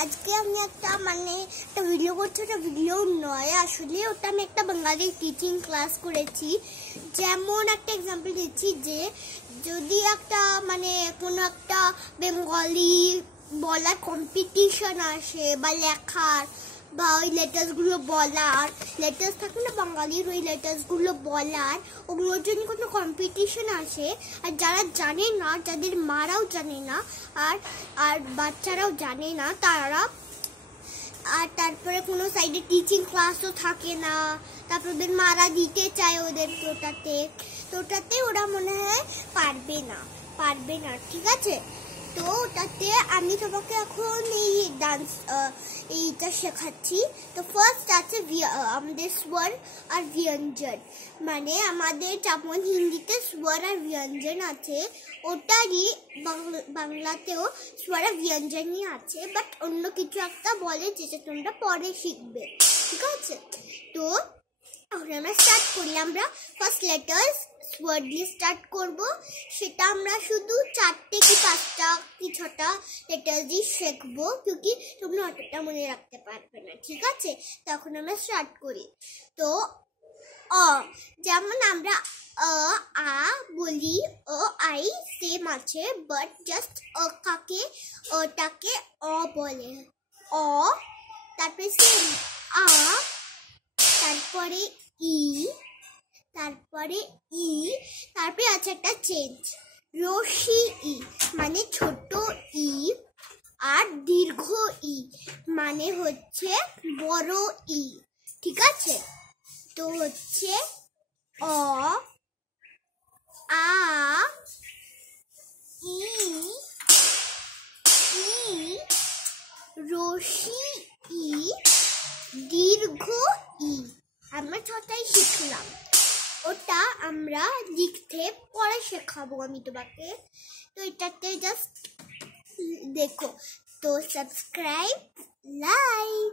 আজকে আমি একটা ভিডিও করছি, ওটা ভিডিও নয় আসলে, ওটা আমি একটা বাঙালি টিচিং ক্লাস করেছি। যেমন একটা এক্সাম্পল দিচ্ছি যে যদি একটা কোনো একটা বেঙ্গলি বলার কম্পিটিশন আসে বা লেখার বা ওই লেটার্সগুলো বলার, লেটার্স থাকে না বাঙালির, ওই লেটার্সগুলো বলার, ওগুলোর জন্য কোনো কম্পিটিশন আসে, আর যারা জানে না, যাদের মারাও জানে না আর বাচ্চারাও জানে না তারা, আর তারপরে কোনো সাইডে টিচিং ক্লাসও থাকে না, তারপর ওদের মারা দিতে চায় ওদেরকে, ওটাতে ওরা মনে হয় পারবে না, ঠিক আছে। তো ওটাতে আমি তোমাকে এখন এই ডান্স এইটা শেখাচ্ছি। তো ফার্স্ট আছে আমাদের স্বর আর ব্যঞ্জন, আমাদের যেমন হিন্দিতে স্বর আর ব্যঞ্জন আছে, ওটারই বাংলাতেও স্বর আর ব্যঞ্জনই আছে, বাট অন্য কিছু একটা বলে যেটা তোমরা পরে শিখবে, ঠিক আছে। তো আমরা স্টার্ট করি। আমরা ফার্স্ট লেটার্স স্বর দিয়ে স্টার্ট করব, সেটা আমরা শুধু 4টে কি 5টা কি 6টা লেটার দিয়ে শিখবো, কিউকি তোমরা অতটা মনে রাখতে পারবে না, ঠিক আছে। তখন আমরা স্টার্ট করি। তো যেমন আমরা আ বলি, আই সেম আছে, বাট জাস্ট ওটাকে বলে তারপরে সেম তারপরে তারপরে আছে একটা চেঞ্জ, রশি ছোট ই, আর দীর্ঘ ই হচ্ছে বড় ই, ঠিক আছে। তো হচ্ছে অ, আ, ই, রশি ই, দীর্ঘ ই। আমরা 6টাই শিখলাম, ওটা আমরা লিখতে পরে শেখাবো আমি তোমাকে। তো এটাতে জাস্ট দেখো। তো সাবস্ক্রাইব, লাইক।